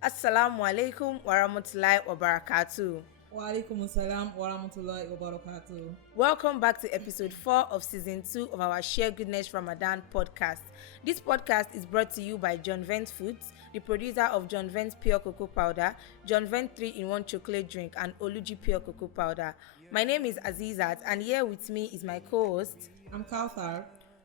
Assalamu alaikum wa rahmatullahi wa barakatuh. Wa alaikum assalam wa rahmatullahi wa barakatuh. Welcome back to episode 4 of season 2 of our Share Goodness Ramadan podcast. This podcast is brought to you by Johnvents Foods, the producer of Johnvents Pure Cocoa Powder, Johnvents 3-in-1 chocolate drink, and Oluji Pure Cocoa Powder. My name is Azizat, and here with me is my co-host. I'm Kauthar.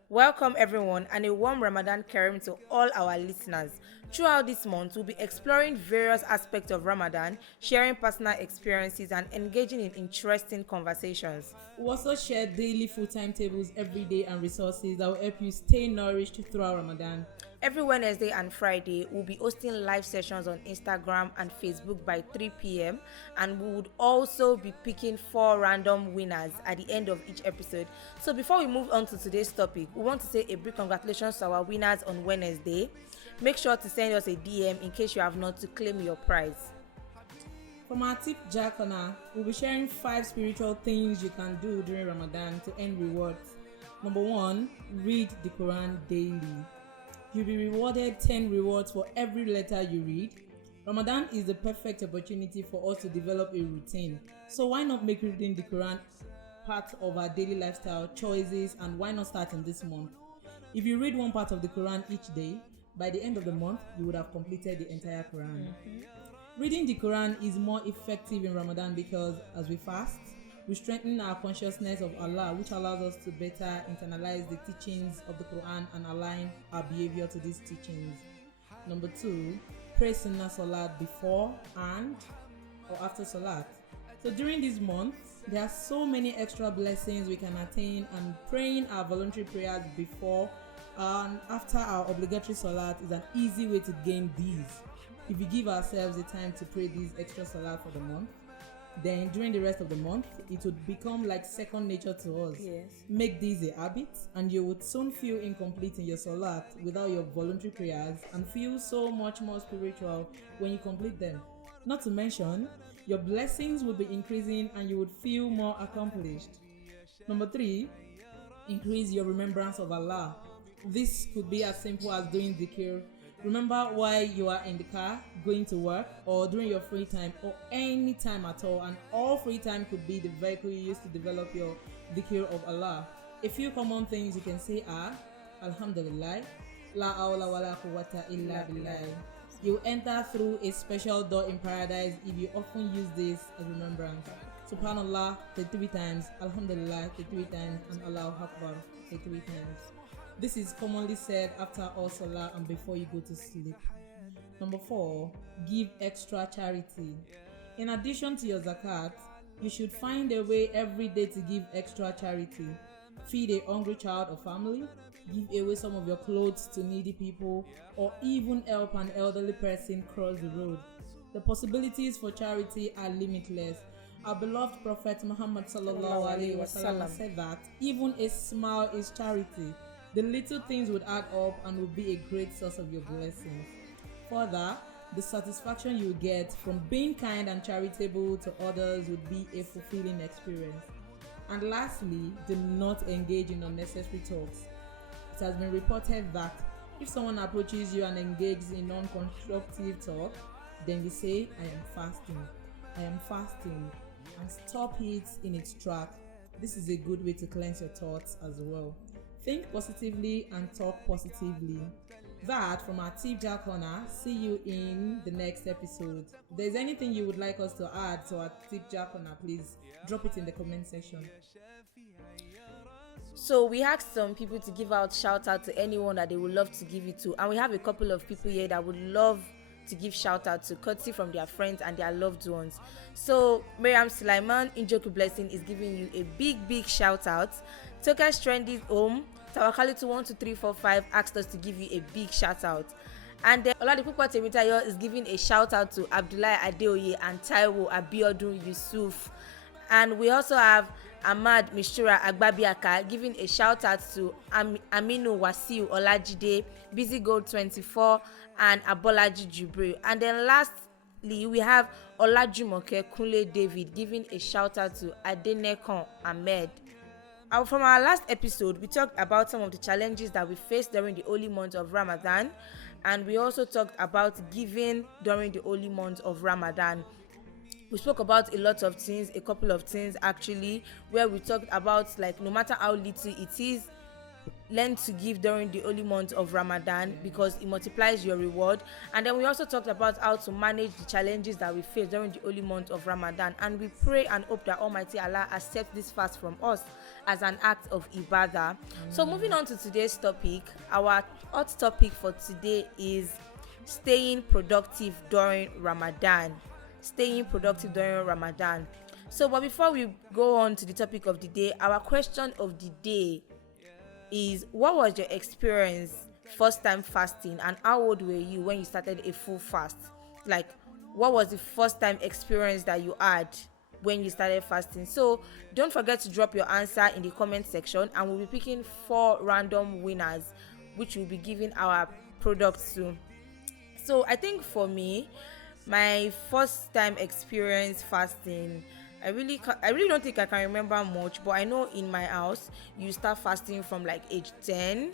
Welcome everyone and a warm Ramadan Kareem to all our listeners. Throughout this month, we'll be exploring various aspects of Ramadan, sharing personal experiences and engaging in interesting conversations. We also share daily food timetables every day and resources that will help you stay nourished throughout Ramadan. Every Wednesday and Friday, we'll be hosting live sessions on Instagram and Facebook by 3 p.m. and we would also be picking 4 random winners at the end of each episode. So before we move on to today's topic, we want to say a big congratulations to our winners on Wednesday. Make sure to send us a DM in case you have not to claim your prize. From our tip jar corner, we'll be sharing 5 spiritual things you can do during Ramadan to earn rewards. Number 1, read the Quran daily. You'll be rewarded 10 rewards for every letter you read. Ramadan is the perfect opportunity for us to develop a routine. So why not make reading the Quran part of our daily lifestyle choices, and why not start in this month? If you read one part of the Quran each day, by the end of the month, you would have completed the entire Quran. Reading the Quran is more effective in Ramadan because as we fast, we strengthen our consciousness of Allah, which allows us to better internalize the teachings of the Quran and align our behavior to these teachings. Number 2, pray Sunnah Salat before and or after Salat. So during this month, there are so many extra blessings we can attain, and praying our voluntary prayers before and after our obligatory Salat is an easy way to gain these. If we give ourselves the time to pray these extra Salat for the month, then during the rest of the month, it would become like second nature to us. Yes. Make these a habit and you would soon feel incomplete in your Salat without your voluntary prayers and feel so much more spiritual when you complete them. Not to mention, your blessings will be increasing and you would feel more accomplished. Number 3, increase your remembrance of Allah. This could be as simple as doing dhikr. Remember why you are in the car, going to work, or during your free time, or any time at all. And all free time could be the vehicle you use to develop your dhikr of Allah. A few common things you can say are Alhamdulillah, La awla wa la quwwata illa billah. You enter through a special door in paradise if you often use this as remembrance. Subhanallah 33 times, Alhamdulillah 33 times, and Allahu Akbar 33 times. This is commonly said after all Salah and before you go to sleep. Number 4, give extra charity. In addition to your zakat, you should find a way every day to give extra charity. Feed a hungry child or family, give away some of your clothes to needy people, or even help an elderly person cross the road. The possibilities for charity are limitless. Our beloved Prophet Muhammad sallallahu alaihi wasallam said that even a smile is charity. The little things would add up and would be a great source of your blessings. Further, the satisfaction you get from being kind and charitable to others would be a fulfilling experience. And lastly, do not engage in unnecessary talks. It has been reported that if someone approaches you and engages in non-constructive talk, then you say, I am fasting, and stop it in its track. This is a good way to cleanse your thoughts as well. Think positively and talk positively. That from our Tip Jar Corner. See you in the next episode. If there's anything you would like us to add to our Tip Jar Corner, please drop it in the comment section. So we asked some people to give out shout out to anyone that they would love to give it to, and we have a couple of people here that would love to give shout out to, courtesy from their friends and their loved ones. So Miriam Sulaiman Injoku Blessing is giving you a big shout out. Toka's Trendy Home Tawakalitu 12345 asked us to give you a big shout out. And then Oladipupo Temitayo is giving a shout out to Abdullahi Adeoye and Taiwo Abiodun Yusuf. And we also have Ahmad Mishura Agbabiaka giving a shout out to Aminu Wasiu Olajide, Busy Gold 24, and Abolaji Jubril. And then lastly, we have Olajumoke Kunle David giving a shout out to Adenekon Ahmed. From our last episode, we talked about some of the challenges that we faced during the holy month of Ramadan, and we also talked about giving during the holy month of Ramadan. We spoke about a lot of things, a couple of things actually, where we talked about like no matter how little it is, learn to give during the holy month of Ramadan because it multiplies your reward. And then we also talked about how to manage the challenges that we face during the holy month of Ramadan, and we pray and hope that Almighty Allah accepts this fast from us as an act of ibadah. So moving on to today's topic, our hot topic for today is staying productive during Ramadan. Staying productive during Ramadan. So but before we go on to the topic of the day, our question of the day is, what was your experience first time fasting, and how old were you when you started a full fast? Like, what was the first time experience that you had when you started fasting? So don't forget to drop your answer in the comment section, and we'll be picking 4 random winners which we'll be giving our products to. So I think for me, my first time experience fasting, I really don't think I can remember much, but I know in my house you start fasting from like age 10,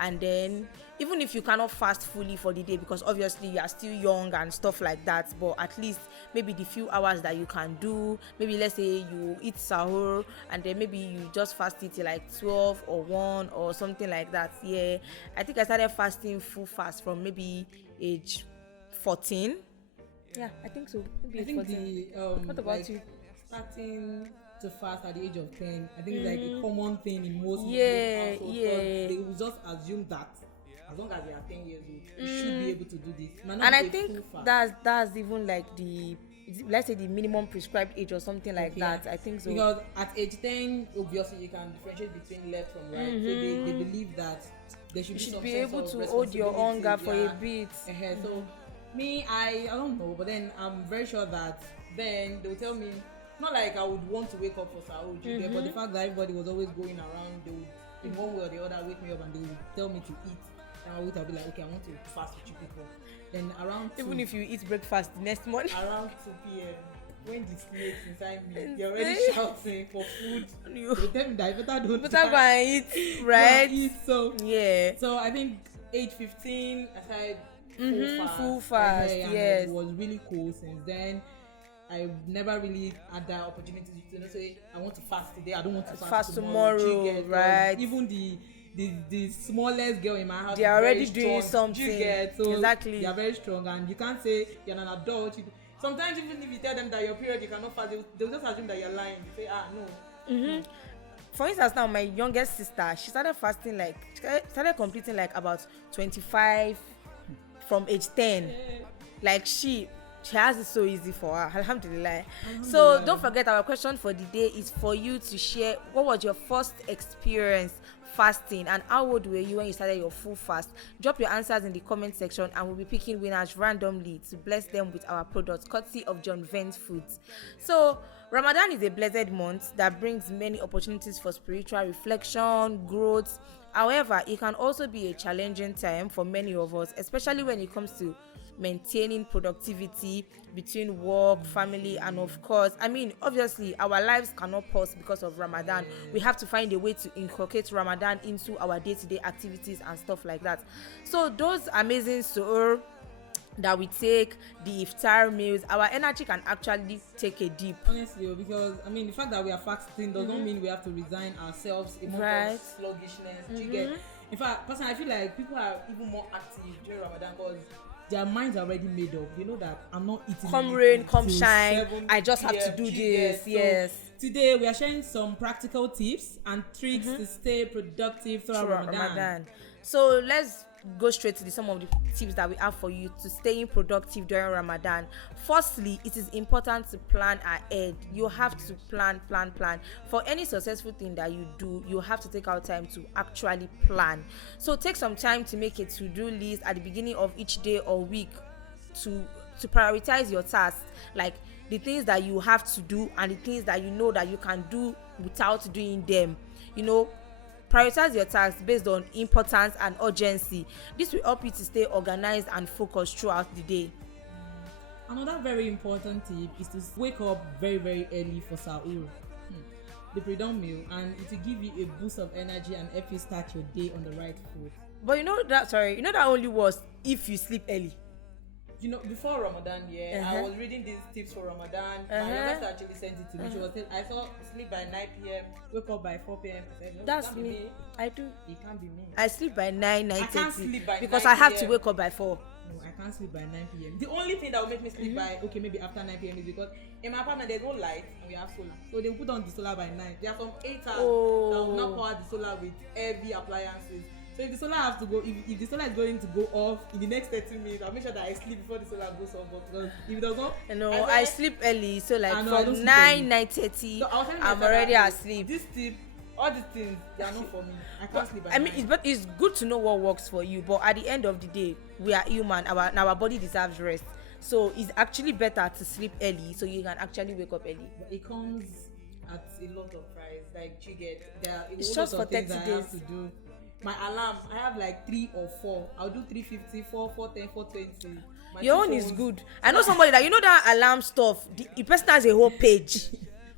and then even if you cannot fast fully for the day because obviously you are still young and stuff like that, but at least maybe the few hours that you can do, maybe let's say you eat sahur and then maybe you just fast it till like 12 or 1 or something like that. Yeah, I think I started fasting full fast from maybe age 14. Yeah, I think so. Maybe I think 14. What about like, you? starting to fast at the age of 10, I think it's like a common thing in most Yeah, households. yeah. They will just assume that as long as you are 10 years old, you should be able to do this. It might not And be I a think full fast. that's even like the, let's say the minimum prescribed age or something like Okay, that. yeah. I think so. Because at age 10, obviously you can differentiate between left from right. So they believe that there should You be should some be sense able of to hold your responsibility, hunger for yeah. a bit. So me, I don't know, but then I'm very sure that then they will tell me, not like I would want to wake up for Saud, but the fact that everybody was always going around, they would in one way or the other wake me up and they would tell me to eat, and I'll be like, okay, I want to fast with you people. Then around 2, Even if you eat breakfast the next morning. around 2 p.m. when the snakes inside me, you're already shouting for food. You They tell me that I better don't better go and eat, right? eat. So Yeah. so I think age 15 aside Full fast, and yes. it was really cool. Since then I never really had that opportunity to say I want to fast today, I don't want to fast tomorrow, Do you get? right? Even the smallest girl in my house, They are is very already doing strong. Do something. you get? So Exactly. they are very strong, and you can't say you're an adult. Sometimes even if you tell them that your period you cannot fast, they'll just assume that you're lying. You say, no. For instance, now my youngest sister, she started fasting like, she started completing like about 25 from age 10. Like she has it so easy for her. Alhamdulillah. So don't forget, our question for the day is for you to share what was your first experience fasting, and how old were you when you started your full fast. Drop your answers in the comment section, and we'll be picking winners randomly to bless them with our products courtesy of Johnvents Foods. So Ramadan is a blessed month that brings many opportunities for spiritual reflection, growth. However, it can also be a challenging time for many of us, especially when it comes to maintaining productivity between work, family, and of course, obviously our lives cannot pause because of Ramadan. We have to find a way to inculcate Ramadan into our day-to-day activities and stuff like that. So those amazing suhoor that we take, the iftar meals, our energy can actually take a dip. Honestly, because the fact that we are fasting does not mean we have to resign ourselves a month of sluggishness. Do you get? In fact, personally, I feel like people are even more active during Ramadan because their minds are already made up. They know that I'm not eating. Come rain, come shine. I just have to do this. Yes. So today we are sharing some practical tips and tricks to stay productive throughout Ramadan. So let's go straight to some of the tips that we have for you to staying productive during Ramadan. Firstly, it is important to plan ahead. You have to plan. For any successful thing that you do, you have to take out time to actually plan. So take some time to make a to-do list at the beginning of each day or week to prioritize your tasks, like the things that you have to do and the things that you know that you can do without doing them. Prioritize your tasks based on importance and urgency. This will help you to stay organized and focused throughout the day. Another very important tip is to wake up very, very early for Sahur, the pre-dawn meal, and it will give you a boost of energy and help you start your day on the right foot. But you know that only was if you sleep early. You know, before Ramadan, I was reading these tips for Ramadan. My youngest actually sent it to me. She was saying, I saw sleep by 9 p.m., wake up by 4 p.m. I said, no, That's me. I do. It can't be me. I sleep by 9, 9:30. I can't sleep by because 9 I have to p.m. wake up by 4. No, I can't sleep by 9 p.m. The only thing that will make me sleep by, maybe after 9 p.m. is because in my apartment there's no light and we have solar. So they put on the solar by 9. There are some 8 hours that will not power the solar with heavy appliances. So if the solar has to go, if the solar is going to go off in the next 30 minutes, I'll make sure that I sleep before the solar goes off. Because if it does not, I sleep early, so like from 9, 9:30, so I'm already asleep. This tip, all these things, they are not for me. I can't sleep. I mean, it's good to know what works for you, but at the end of the day, we are human. Our body deserves rest, so it's actually better to sleep early so you can actually wake up early. But it comes at a lot of price. Like you get it's just for 30 days. I have to do. My alarm, I have like 3 or 4. I'll do 350, 4, 410, 420. Your own is good. I know somebody that that alarm stuff. The person has a whole page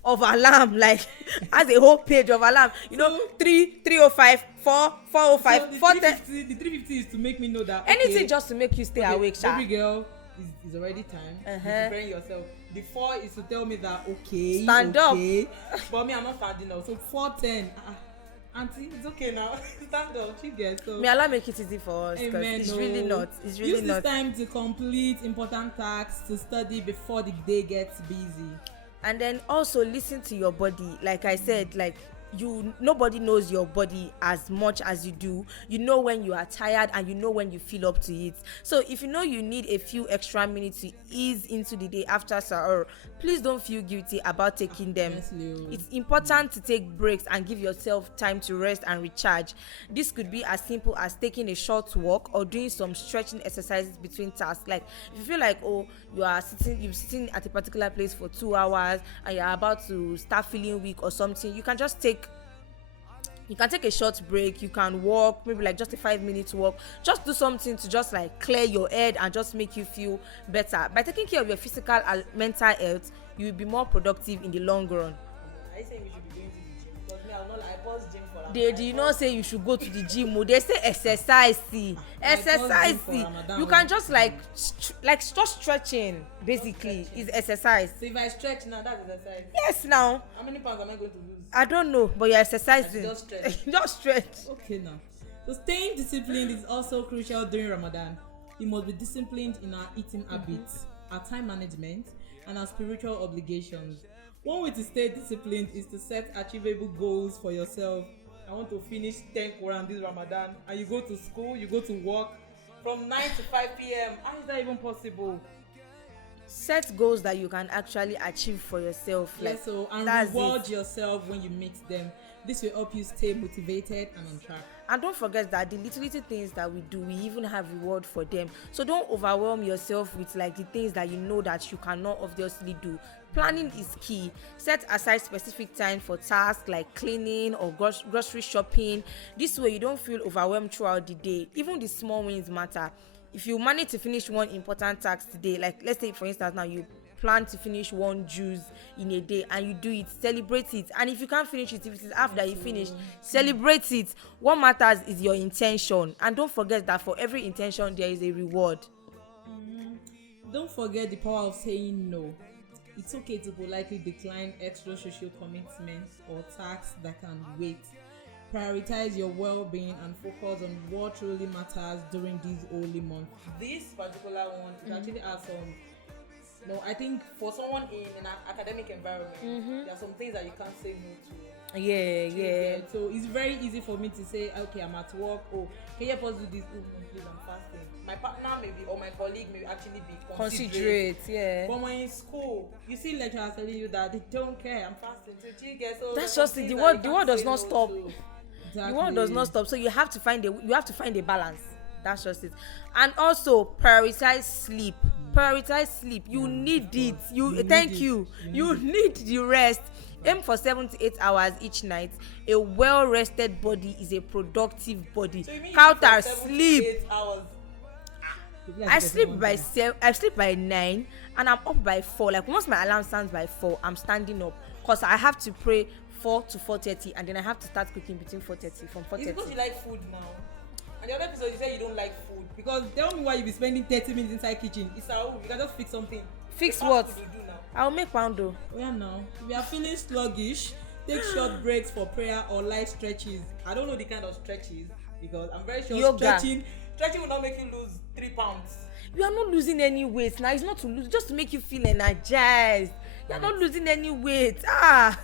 of alarm, like has a whole page of alarm. 3, 305, 4, 405, so 410. The 350 is to make me know that anything just to make you stay awake. Baby girl, is already time. You're preparing yourself. The 4 is to tell me that stand up. But me, I'm not standing up. So 410. Auntie, it's okay now. Stand up, she gets so. May Allah make it easy for us, because it's really not. It's really not. Use this time to complete important tasks, to study before the day gets busy. And then also listen to your body. Like I said, nobody knows your body as much as you do. You know when you are tired and you know when you feel up to it. So if you know you need a few extra minutes to ease into the day after sahur, please don't feel guilty about taking them. It's important to take breaks and give yourself time to rest and recharge. This could be as simple as taking a short walk or doing some stretching exercises between tasks. Like if you feel like you're sitting at a particular place for 2 hours and you're about to start feeling weak or something, you can take a short break. You can walk, maybe like just a 5-minute walk. Just do something to just like clear your head and just make you feel better. By taking care of your physical and mental health, you will be more productive in the long run. I think we should be going to the gym, because me, I pause gym for Ramadan. They do not say you should go to the gym. They say exercise. You can just just stretching. Basically, is exercise. So if I stretch now, that's exercise. Yes, now. How many pounds am I going to lose? I don't know, but you're exercising. Just stretch. Just stretch. Okay, now. So staying disciplined is also crucial during Ramadan. We must be disciplined in our eating habits, our time management, and our spiritual obligations. One way to stay disciplined is to set achievable goals for yourself. I want to finish 10 Quran this Ramadan, and you go to school, you go to work from 9 to 5 p.m. How is that even possible? Set goals that you can actually achieve for yourself. And reward yourself when you meet them. This will help you stay motivated and on track. And don't forget that the little things that we do, we even have reward for them. So don't overwhelm yourself with the things that you know that you cannot obviously do. Planning is key. Set aside specific time for tasks like cleaning or grocery shopping. This way you don't feel overwhelmed throughout the day. Even the small wins matter. If you manage to finish one important task today, like let's say for instance now you plan to finish one juice in a day and you do it, celebrate it. And if you can't finish it, if it is after you finish, celebrate it. What matters is your intention, and don't forget that for every intention there is a reward. Don't forget the power of saying no. It's okay to politely decline extra social commitments or tasks that can wait. Prioritize your well-being and focus on what truly matters during these holy months. This particular one is actually has some. No, I think for someone in an academic environment, there are some things that you can't say no to. Yeah. So it's very easy for me to say, okay, I'm at work. Oh, can you help us do this? Oh, no, please, I'm fasting. My partner maybe or my colleague may actually be considerate. Yeah. But when in school, you see lecturers telling you that they don't care. I'm fasting. So that's just it. The word does not stop. Exactly. The world does not stop, so you have to find a balance. That's just it. And also prioritize sleep. You need it. You need the rest. Aim for 7 to 8 hours each night. A well-rested body is a productive body. So Count our sleep. 8 hours. I sleep by 9 and I'm up by 4. Like once my alarm sounds by 4, I'm standing up because I have to pray 4 to 4:30, and then I have to start cooking between 4:30 from 4:30. It's because you like food now. And the other episode, you say you don't like food. Because tell me why you be spending 30 minutes inside kitchen. It's our own. You can just fix something. Fix Fast what? food you do now. I'll make poundo. Oh yeah, now. If you are feeling sluggish, take short breaks for prayer or light stretches. I don't know the kind of stretches because I'm very sure Yoga. stretching will not make you lose 3 pounds. You are not losing any weight now. It's not to lose, just to make you feel energized. You are not losing any weight. So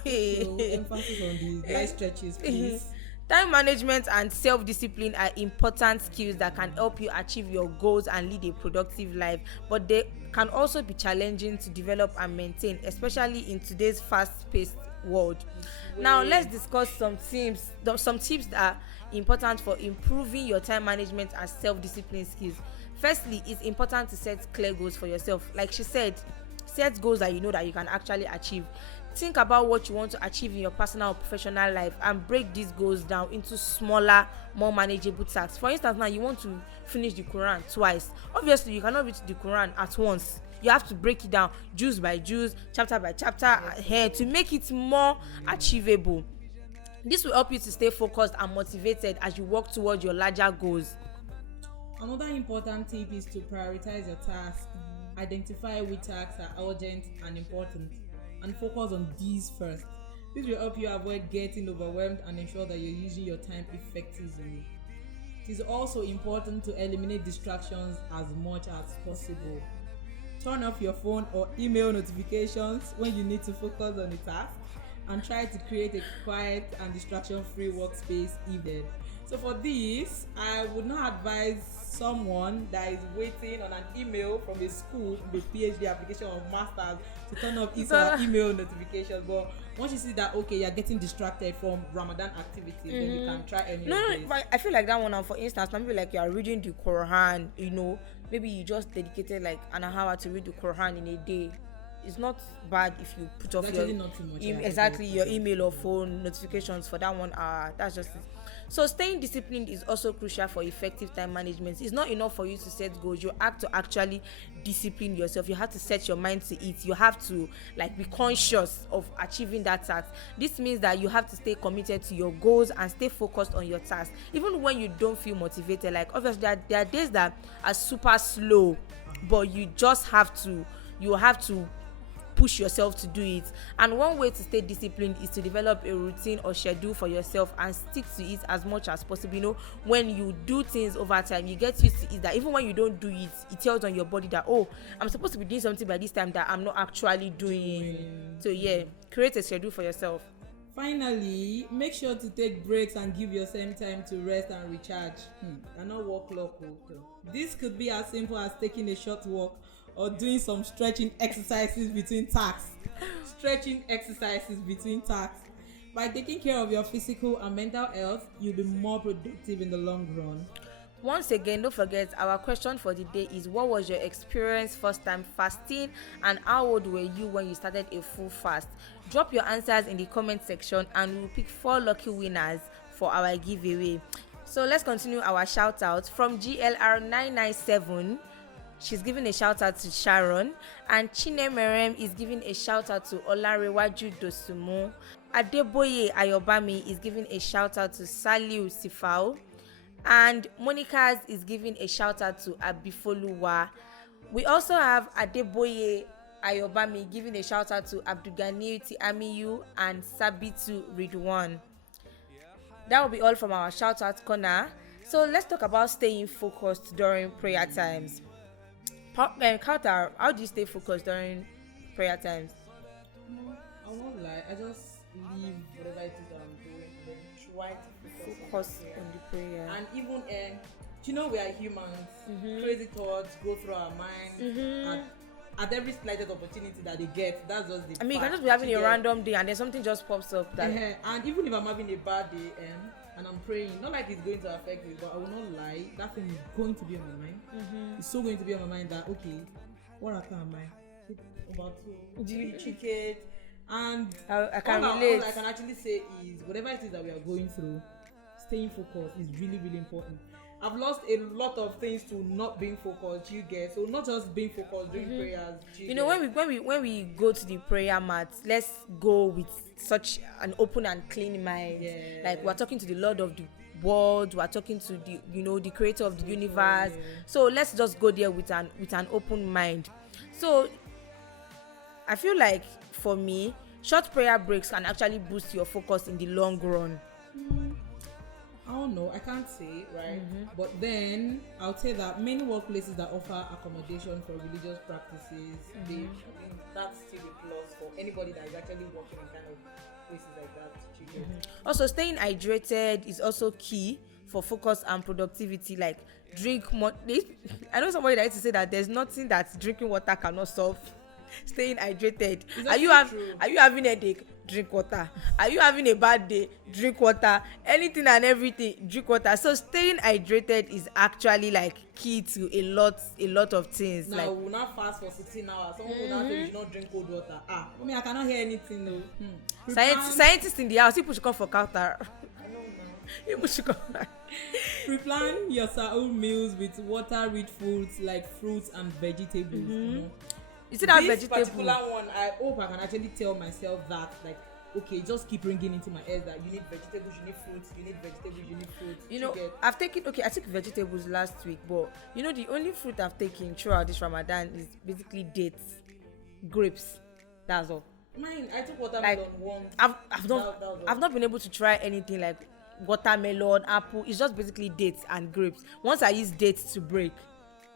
emphasis on the light stretches, please. Time management and self-discipline are important skills that can help you achieve your goals and lead a productive life, but they can also be challenging to develop and maintain, especially in today's fast-paced world. Now let's discuss some tips that are important for improving your time management and self-discipline skills. Firstly, it's important to set clear goals for yourself. Like she said, set goals that you know that you can actually achieve. Think about what you want to achieve in your personal or professional life and break these goals down into smaller, more manageable tasks. For instance, now you want to finish the Quran twice. Obviously, you cannot read the Quran at once. You have to break it down juz by juz, chapter by chapter, to make it more achievable. This will help you to stay focused and motivated as you work towards your larger goals. Another important tip is to prioritize your tasks. Identify which tasks are urgent and important, and focus on these first. This will help you avoid getting overwhelmed and ensure that you're using your time effectively. It is also important to eliminate distractions as much as possible. Turn off your phone or email notifications when you need to focus on a task, and try to create a quiet and distraction-free workspace if needed. So for this, I would not advise someone that is waiting on an email from a school, the PhD application or masters, to turn off his or her email notifications. But once you see that, okay, you're getting distracted from Ramadan activities, then you can try any of this. No, I feel like that one. For instance, maybe like you are reading the Quran, maybe you just dedicated like an hour to read the Quran in a day. It's not bad if you put off your not too much, your email or phone notifications for that 1 hour. That's just it. So staying disciplined is also crucial for effective time management. It's not enough for you to set goals. You have to actually discipline yourself. You have to set your mind to it. You have to be conscious of achieving that task. This means that you have to stay committed to your goals and stay focused on your task, even when you don't feel motivated. Like obviously there are days that are super slow, but you have to push yourself to do it. And one way to stay disciplined is to develop a routine or schedule for yourself and stick to it as much as possible. When you do things over time, you get used to it, that even when you don't do it, it tells on your body that, oh, I'm supposed to be doing something by this time that I'm not actually doing. So create a schedule for yourself. Finally, make sure to take breaks and give yourself time to rest and recharge. And not work local. This could be as simple as taking a short walk or doing some stretching exercises between tasks. By taking care of your physical and mental health, you'll be more productive in the long run. Once again, don't forget, our question for the day is, what was your experience first time fasting and how old were you when you started a full fast? Drop your answers in the comment section and we'll pick 4 lucky winners for our giveaway. So let's continue our shout out from GLR997. She's giving a shout out to Sharon, and Chinemerem is giving a shout out to Olarewaju Dosumo. Adeboye Ayobami is giving a shout out to Saliu Sifao, and Monica's is giving a shout out to Abifoluwa. We also have Adeboye Ayobami giving a shout out to Abdugani Tiamiyu and Sabitu Ridwan. That will be all from our shout out corner. So let's talk about staying focused during prayer times. Kautar, how do you stay focused during prayer times? I won't lie, I just leave whatever it is that I'm doing and then try to focus on the prayer. And even we are humans. Crazy thoughts go through our minds, and at every slightest opportunity that they get, that's just the you can just be having a random day and then something just pops up that and even if I'm having a bad day and I'm praying, not like it's going to affect me, but I will not lie, that thing is going to be on my mind. It's so going to be on my mind that, okay, what am I about to chicken? And I can relate. All I can actually say is, whatever it is that we are going through, staying focused is really, really important. I've lost a lot of things to not being focused, you get. So not just being focused during prayers. When we go to the prayer mat, let's go with such an open and clean mind. Yeah. Like we're talking to the Lord of the world, we are talking to the, the creator of the universe. So let's just go there with an open mind. So I feel like for me, short prayer breaks can actually boost your focus in the long run. I don't know, I can't say, right? But then I'll say that many workplaces that offer accommodation for religious practices, I think that's still a plus for anybody that is actually working in kind of places like that. Also, staying hydrated is also key for focus and productivity. Like, drink more. I know somebody that used to say that there's nothing that drinking water cannot solve. Staying hydrated. Are you having a headache? Drink water. Are you having a bad day? Drink water. Anything and everything, drink water. So staying hydrated is actually like key to a lot of things. Now, like, we will not fast for 16 hours. Someone will not say we should not drink cold water. I mean, I cannot hear anything though. Scientists in the house, people should come for counter. I know now. People should come. Pre-plan your sahur meals with water-rich foods like fruits and vegetables. You see that this vegetable? Particular one, I hope I can actually tell myself that, like, okay, just keep ringing into my ears that you need vegetables, you need fruits, you need vegetables, you need fruits. I took vegetables last week, but the only fruit I've taken throughout this Ramadan is basically dates, grapes. That's all. Mine, I took watermelon once. I've not been able to try anything like watermelon, apple. It's just basically dates and grapes. Once I use dates to break,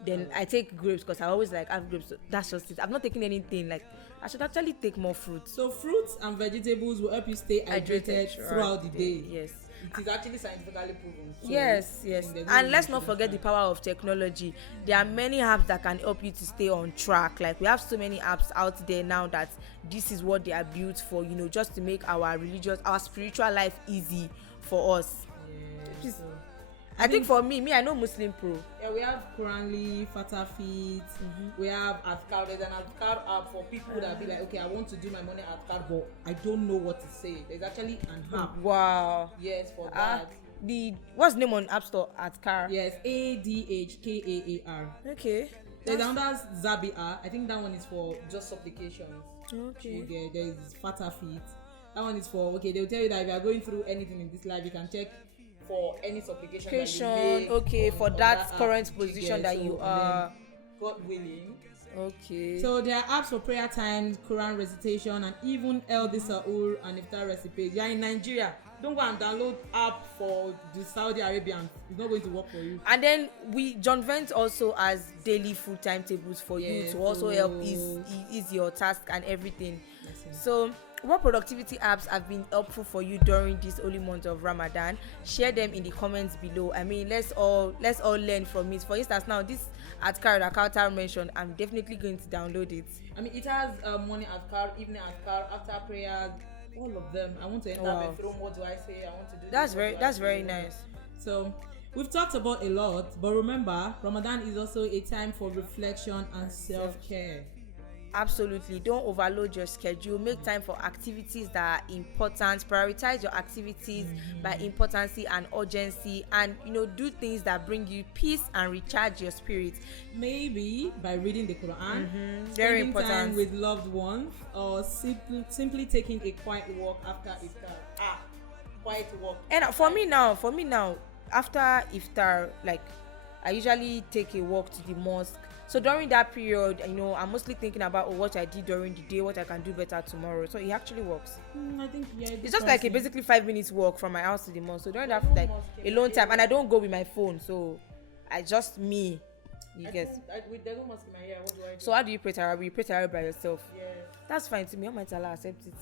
then I take grapes because I always like have grapes. So that's just it. I've not taken anything. Like, I should actually take more fruits. So fruits and vegetables will help you stay hydrated throughout the day. Yes. It is actually scientifically proven. So yes. And let's not forget the power of technology. There are many apps that can help you to stay on track. Like, we have so many apps out there now that this is what they are built for, just to make our spiritual life easy for us. Yeah, I think for me, I know Muslim Pro. Yeah, we have Quranly, Fatafit, we have Adhkar. There's an Adhkar app for people that be like, okay, I want to do my morning Adhkar, but I don't know what to say. There's actually an app. Wow. Yes, for that. What's the name on App Store? Adhkar. Yes, Adhkaar. Okay. There's another Zabia. I think that one is for just supplications. Okay. There's Fatafit. That one is for, okay, they'll tell you that if you are going through anything in this life, you can check for any supplication that you make. Okay, for that current position that you are. God willing. Okay. So there are apps for prayer times, Quran recitation, and even Eldis Sahur and Iftar recipes. You are in Nigeria. Don't go and download app for the Saudi Arabians. It's not going to work for you. And then Johnvents also has daily food timetables for you to also help ease your task and everything. So, what productivity apps have been helpful for you during this holy month of Ramadan? Share them in the comments below. I mean, let's all learn from it. For instance, now this Adhkar that Kautar mentioned, I'm definitely going to download it. I mean, it has morning Adhkar, evening Adhkar, after prayers, all of them. I want to enter my throne. What do I say? I want to do. That's very nice. So we've talked about a lot, but remember, Ramadan is also a time for reflection and self-care. Absolutely. Don't overload your schedule. Make time for activities that are important. Prioritize your activities by importance and urgency, and do things that bring you peace and recharge your spirit. Maybe by reading the Quran, very spending important, time with loved ones, or simply taking a quiet walk after iftar. Quiet walk. And for me now, after iftar, like, I usually take a walk to the mosque. So during that period, I'm mostly thinking about what I did during the day, what I can do better tomorrow. So it actually works. I think it's just like a basically 5 minutes walk from my house to the mosque. So during that, like, alone time, and I don't go with my phone. So I just me. You guess. There's no mosque in my area. What do I do? So how do you pray tarawih? You pray tarawih by yourself. Yes. That's fine to me. Almighty Allah accept it.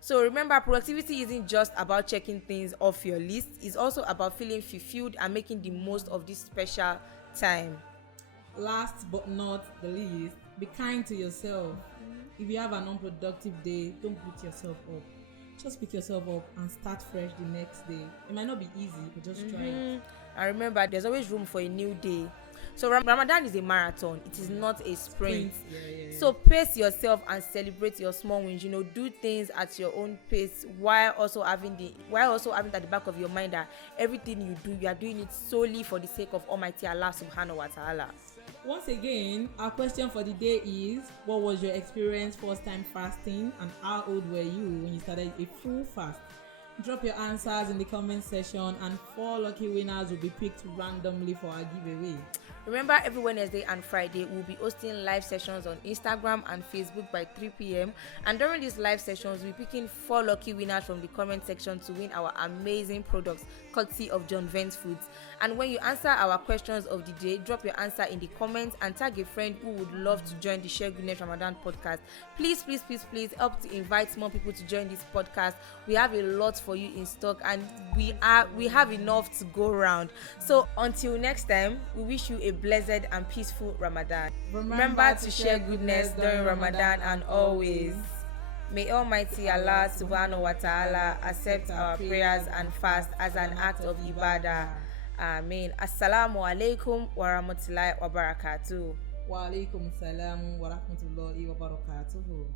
So remember, productivity isn't just about checking things off your list. It's also about feeling fulfilled and making the most of this special time. Last but not the least, be kind to yourself. If you have an unproductive day, don't beat yourself up. Just pick yourself up and start fresh the next day. It might not be easy, but just try it. And remember, there's always room for a new day. So Ramadan is a marathon. It is not a sprint. Yeah. So pace yourself and celebrate your small wins. Do things at your own pace while also having at the back of your mind that everything you do, you are doing it solely for the sake of Almighty Allah Subhanahu wa Taala. Once again, our question for the day is: what was your experience first time fasting, and how old were you when you started a full fast? Drop your answers in the comment section, and 4 lucky winners will be picked randomly for our giveaway. Remember, every Wednesday and Friday, we'll be hosting live sessions on Instagram and Facebook by 3 p.m. And during these live sessions, we'll be picking 4 lucky winners from the comment section to win our amazing products, courtesy of Johnvents Foods. And when you answer our questions of the day, drop your answer in the comments and tag a friend who would love to join the Share Goodness Ramadan podcast. Please help to invite more people to join this podcast. We have a lot for you in stock, and we have enough to go around. So until next time, we wish you a blessed and peaceful Ramadan. Remember to share goodness during Ramadan and always. May Almighty Allah subhanahu wa ta'ala accept our prayers and fast as an act of ibadah. Amen. Assalamu alaikum wa rahmatullahi wa barakatuh. Wa alaikum salam wa rahmatullahi wa barakatuh.